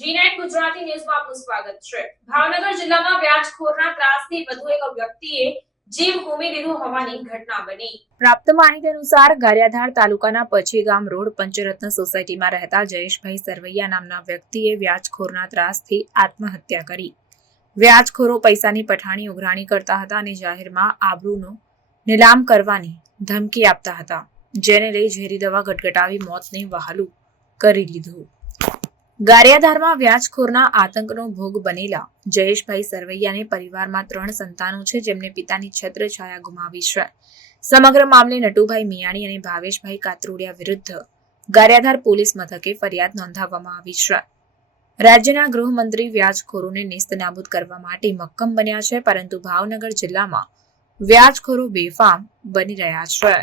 G9 Gujarati ન્યૂઝમાં આપનું સ્વાગત છે। ભાવનગર જિલ્લામાં વ્યાજખોરના ત્રાસથી વધુ એક વ્યક્તિએ જીવ હોમી દીધો હોવાની ઘટના બની। પ્રાપ્ત માહિતી અનુસાર ગારિયાધાર તાલુકાના પછીગામ રોડ પંચરત્ન સોસાયટીમાં રહેતા જયેશભાઈ સરવૈયા નામના વ્યક્તિએ વ્યાજખોરના ત્રાસથી આત્મહત્યા કરી। વ્યાજખોરો પૈસાની પઠાણી ઉઘરાણી કરતા હતા અને જાહેરમાં આબરૂનો નીલામ કરવાની ધમકી આપતા હતા, જેને લઈ ઝેરી દવા ગટગટાવી મોતને વહાલું કરી લીધું। ગારિયાધારમાં વ્યાજખોરના આતંકનો ભોગ બનેલા જયેશભાઈ સરવૈયાને પરિવારમાં 3 સંતાનો છે, જેમને પિતાની છત્રછાયા ગુમાવી છે। સમગ્ર મામલે નટુભાઈ મિયાણી અને ભાવેશભાઈ કાતરોડિયા વિરુદ્ધ ગારિયાધાર પોલીસ મથકે ફરિયાદ નોંધાવવામાં આવી છે। રાજ્યના ગૃહમંત્રી વ્યાજખોરોને નેસ્તનાબૂદ કરવા માટે મક્કમ બન્યા છે, પરંતુ ભાવનગર જિલ્લામાં વ્યાજખોરો બેફામ બની રહ્યા છે।